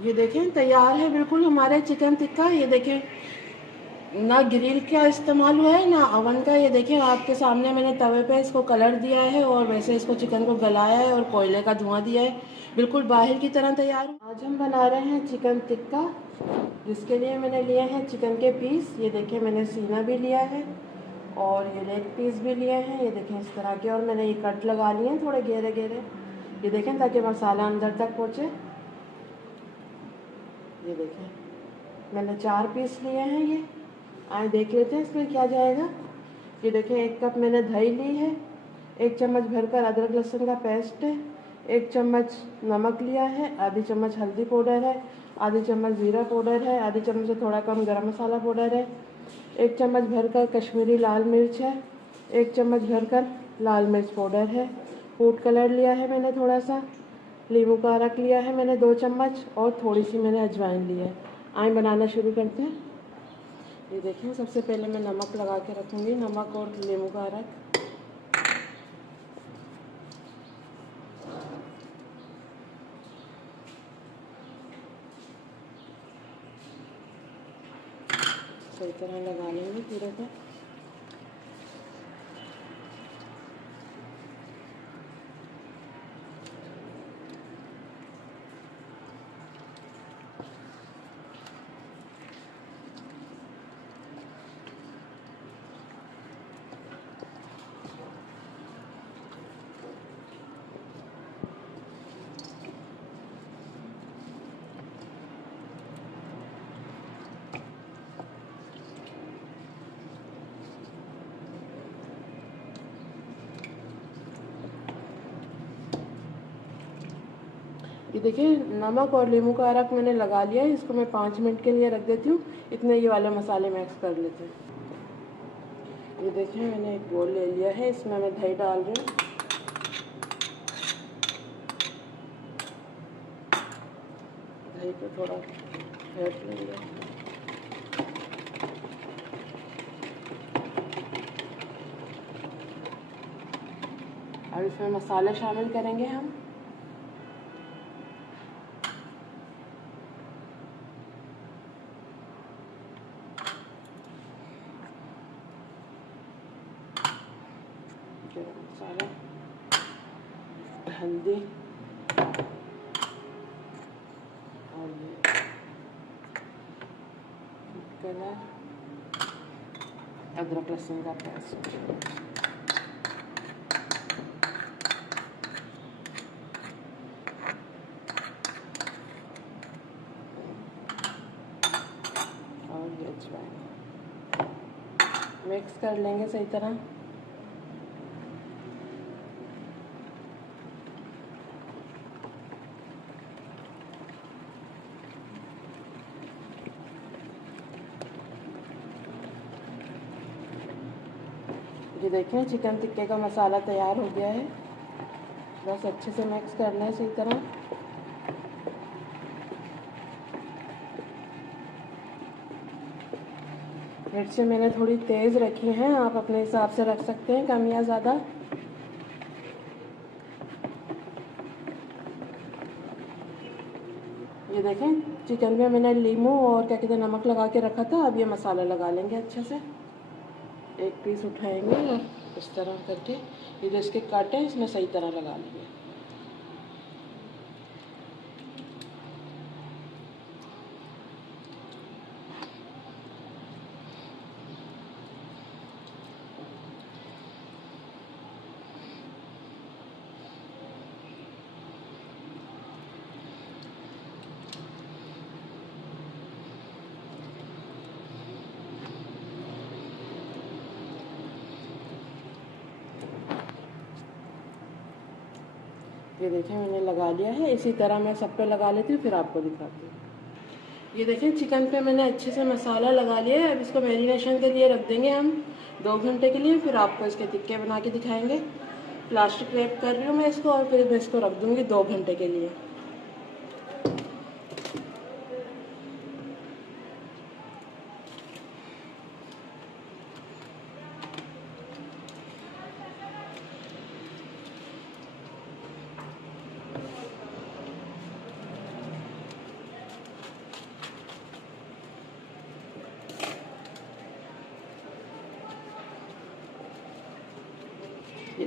ये देखें तैयार है बिल्कुल हमारे चिकन टिक्का। ये देखें ना ग्रिल का इस्तेमाल हुआ है ना अवन का। ये देखें आपके सामने मैंने तवे पे इसको कलर दिया है और वैसे इसको चिकन को गलाया है और कोयले का धुआं दिया है। बिल्कुल बाहर की तरह तैयार। आज हम बना रहे हैं चिकन टिक्का, जिसके लिए मैंने लिए हैं चिकन के पीस। ये देखें मैंने सीना भी लिया है और ये लेग पीस भी लिए हैं। ये देखें इस तरह के, और मैंने ये कट लगा लिए हैं थोड़े घेरे घेरे। ये देखें ताकि मसाला अंदर तक पहुँचे। ये देखें मैंने 4 पीस लिए हैं। ये आए देख लेते हैं इसमें क्या जाएगा। ये देखें 1 कप मैंने दही ली है, 1 चम्मच भरकर अदरक लहसुन का पेस्ट है, 1 चम्मच नमक लिया है, आधी चम्मच हल्दी पाउडर है, आधी चम्मच जीरा पाउडर है, आधी चम्मच से थोड़ा कम गरम मसाला पाउडर है, 1 चम्मच भरकर कश्मीरी लाल मिर्च है, 1 चम्मच भरकर लाल मिर्च पाउडर है, फूड कलर लिया है मैंने थोड़ा सा, नींबू का रख लिया है मैंने 2 चम्मच और थोड़ी सी मैंने अजवाइन ली है। आए बनाना शुरू करते हैं। ये देखिए सबसे पहले मैं नमक लगा के रखूँगी, नमक और नींबू का रख। सही तरह लगा लेंगे पूरे को। ये देखिए नमक और नींबू का अरक मैंने लगा लिया है। इसको मैं 5 मिनट के लिए रख देती हूँ। इतने ये वाले मसाले मिक्स कर लेते हैं। ये देखिए मैंने एक बोल ले लिया है, इसमें मैं दही डाल रही हूँ। दही को थोड़ा फेंट लेंगे। अब इसमें मसाले शामिल करेंगे हम। गरम मसाला, हल्दी और ये कलर, अदरक लहसुन का पेस्ट। और ये अजवाइन मिक्स कर लेंगे सही तरह। ये देखें चिकन टिक्के का मसाला तैयार हो गया है। बस अच्छे से मिक्स करना है सही तरह। मिर्चें मैंने थोड़ी तेज़ रखी हैं, आप अपने हिसाब से रख सकते हैं कम या ज़्यादा। ये देखें चिकन में मैंने नींबू और क्या कहते हैं नमक लगा के रखा था। अब ये मसाला लगा लेंगे अच्छे से। एक पीस उठाएंगे और इस तरह करके ये जो इसके कट हैं इसमें सही तरह लगा लेंगे। ये देखें मैंने लगा लिया है। इसी तरह मैं सब पे लगा लेती हूँ, फिर आपको दिखाती हूँ। ये देखें चिकन पे मैंने अच्छे से मसाला लगा लिया है। अब इसको मैरिनेशन के लिए रख देंगे हम 2 घंटे के लिए। फिर आपको इसके टिक्के बना के दिखाएंगे। प्लास्टिक रैप कर रही हूँ मैं इसको और फिर मैं इसको रख दूँगी 2 घंटे के लिए।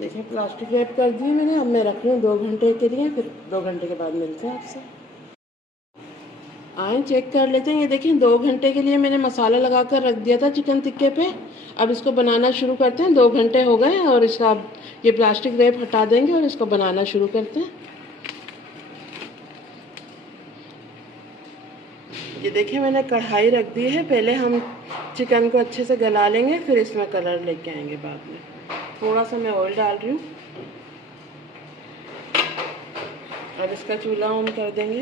देखिए प्लास्टिक रैप कर दिए मैंने। अब मैं रख रही हूँ 2 घंटे के लिए, फिर 2 घंटे के बाद मिलते हैं आपसे। आए चेक कर लेते हैं। ये देखिए 2 घंटे के लिए मैंने मसाला लगा कर रख दिया था चिकन टिक्के पे। अब इसको बनाना शुरू करते हैं। 2 घंटे हो गए और इसका ये प्लास्टिक रैप हटा देंगे और इसको बनाना शुरू करते हैं। ये देखिए मैंने कढ़ाई रख दी है। पहले हम चिकन को अच्छे से गला लेंगे, फिर इसमें कलर लेके आएंगे बाद में। थोड़ा सा मैं ऑयल डाल रही हूँ। अब इसका चूल्हा ऑन कर देंगे।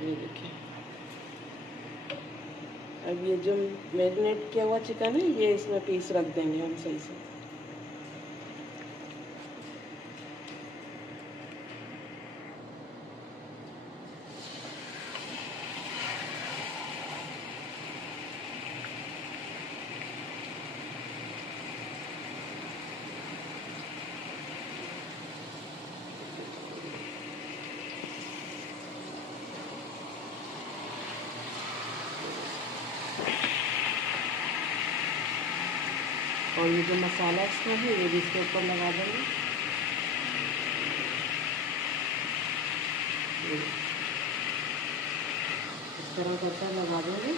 ये देखिए अब ये जो मैरिनेट किया हुआ चिकन है ये इसमें पीस रख देंगे हम सही से। और ये जो मसाला इसका है ये भी इसके ऊपर लगा देंगे। इस तरह करके लगा देंगे।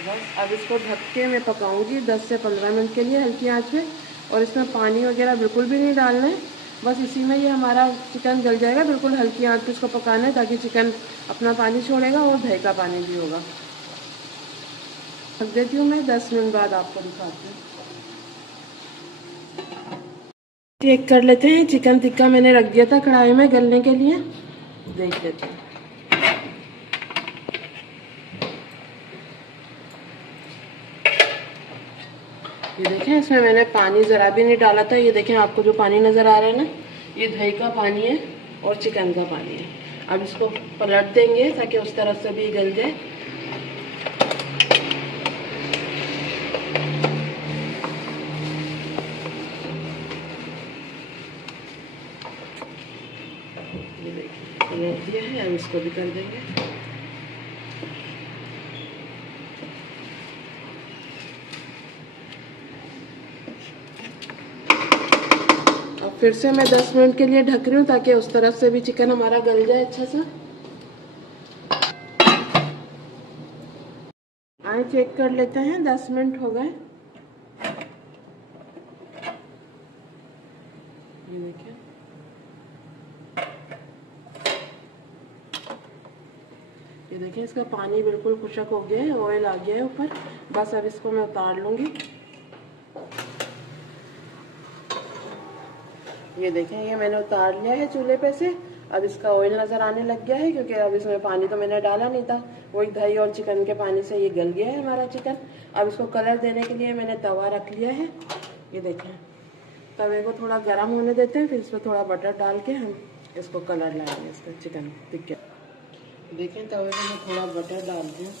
बस अब इसको ढक के मैं पकाऊंगी 10 से 15 मिनट के लिए हल्की आंच पे। और इसमें पानी वगैरह बिल्कुल भी नहीं डालना है, बस इसी में ये हमारा चिकन गल जाएगा। बिल्कुल हल्की आंच पे इसको पकाना है ताकि चिकन अपना पानी छोड़ेगा और दही का पानी भी होगा। रख देती हूँ मैं, 10 मिनट बाद आपको दिखाती हूँ। चेक कर लेते हैं। चिकन टिक्का मैंने रख दिया था कढ़ाई में गलने के लिए, देख लेते हैं। ये देखें इसमें मैंने पानी ज़रा भी नहीं डाला था। ये देखें आपको जो पानी नज़र आ रहा है ना, ये दही का पानी है और चिकन का पानी है। अब इसको पलट देंगे ताकि उस तरफ से भी गल जाए। ये देखिए पलट दिया है। अब इसको भी कर देंगे। फिर से मैं 10 मिनट के लिए ढक रही हूँ ताकि उस तरफ से भी चिकन हमारा गल जाए अच्छा सा। आए चेक कर लेते हैं। 10 मिनट हो गए। ये देखिए ये देखिए इसका पानी बिल्कुल खुशक हो गया है, ऑयल आ गया है ऊपर। बस अब इसको मैं उतार लूँगी। ये देखें ये मैंने उतार लिया है चूल्हे पे से। अब इसका ऑयल नज़र आने लग गया है क्योंकि अब इसमें पानी तो मैंने डाला नहीं था, वही दही और चिकन के पानी से ये गल गया है हमारा चिकन। अब इसको कलर देने के लिए मैंने तवा रख लिया है। ये देखें तवे को थोड़ा गर्म होने देते हैं, फिर इसमें थोड़ा बटर डाल के हम इसको कलर लाएंगे इसका चिकन टिक्के। देखें तवे पे मैं थोड़ा बटर डाल दूँ।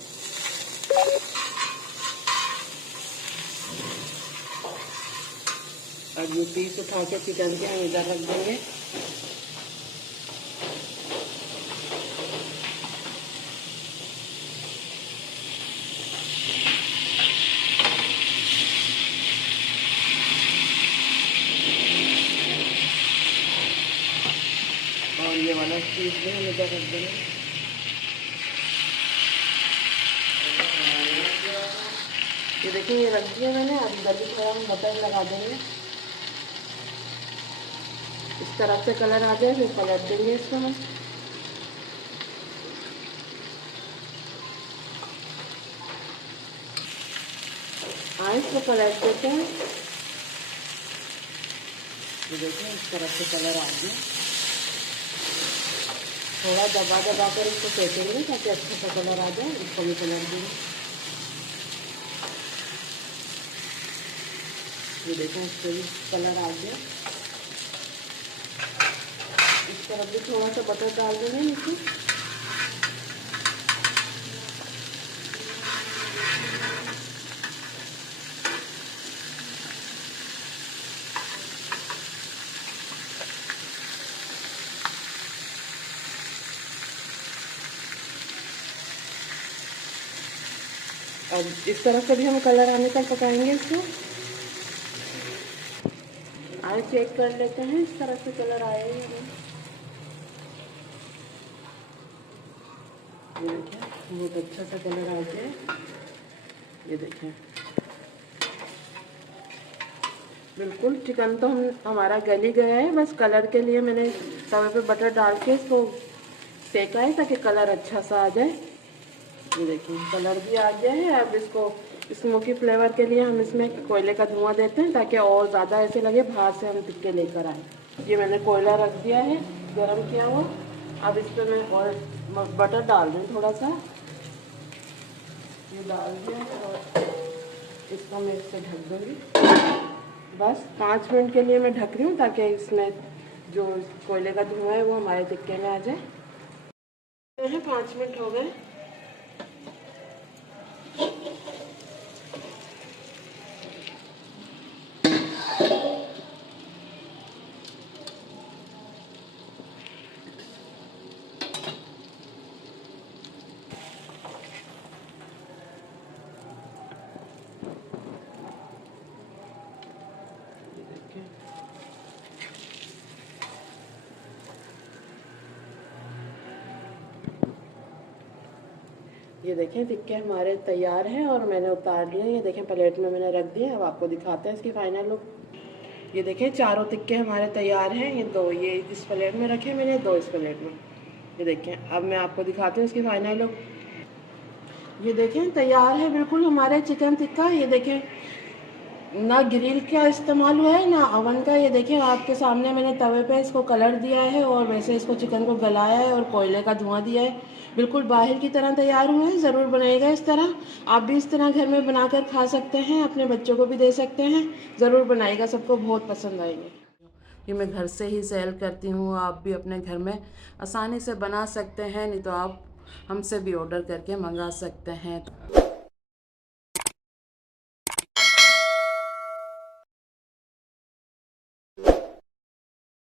अब ये पीस उठा के चिकन के हम इधर रख देंगे। और ये वाला पीस भी हम इधर रख देंगे। ये देखिए ये रख दिया मैंने। अब इधर भी थोड़ा हम बटर लगा देंगे। इस तरफ से कलर आ जाए फिर पलट देंगे इसको हम। इसको पलट देते हैं। ये देखिए इस तरफ से कलर आ गया। थोड़ा दबा दबा कर इसको सेकेंगे ताकि अच्छा सा कलर आ जाए। इसको भी कलर देंगे। ये देखें इस पर भी कलर आ गया। इस तरफ भी थोड़ा सा बटर डाल देंगे नीचे। अब इस तरह से भी हम कलर आने तक पकाएंगे इसको। आए चेक कर लेते हैं इस तरह से कलर आया ही नहीं। ये देखिए बहुत अच्छा सा कलर आ गया है। ये देखें बिल्कुल चिकन तो हमारा गल ही गया है। बस कलर के लिए मैंने तवे पे बटर डाल के इसको सेका है ताकि कलर अच्छा सा आ जाए। ये देखिए कलर भी आ गया है। अब इसको स्मोकी फ्लेवर के लिए हम इसमें कोयले का धुआं देते हैं ताकि और ज़्यादा ऐसे लगे बाहर से हम टिक्के लेकर आए। ये मैंने कोयला रख दिया है गरम किया हुआ। अब इस पर मैं और बटर डाल दूँ थोड़ा सा। ये डाल दिया है और इसको मैं इससे ढक दूँगी। बस 5 मिनट के लिए मैं ढक रही हूँ ताकि इसमें जो कोयले का धुआं है वो हमारे टिक्के में आ जाए। 5 मिनट हो गए। ये देखें टिक्के हमारे तैयार हैं और मैंने उतार लिए। ये देखें प्लेट में मैंने रख दिए। अब आपको दिखाते हैं इसकी फाइनल लुक। ये देखें चारों टिक्के हमारे तैयार हैं। ये 2 ये इस प्लेट में रखे मैंने, 2 इस प्लेट में। ये देखें अब मैं आपको दिखाती हूँ इसकी फाइनल लुक। ये देखें तैयार है बिल्कुल हमारे चिकन टिक्का। ये देखें ना ग्रिल का इस्तेमाल हुआ है ना अवन का। ये देखिए आपके सामने मैंने तवे पे इसको कलर दिया है और वैसे इसको चिकन को गलाया है और कोयले का धुआं दिया है। बिल्कुल बाहर की तरह तैयार हुए हैं। ज़रूर बनाइएगा इस तरह। आप भी इस तरह घर में बनाकर खा सकते हैं, अपने बच्चों को भी दे सकते हैं। ज़रूर बनाइएगा, सबको बहुत पसंद आएंगे। ये मैं घर से ही सेल करती हूँ। आप भी अपने घर में आसानी से बना सकते हैं, नहीं तो आप हमसे भी ऑर्डर करके मंगा सकते हैं।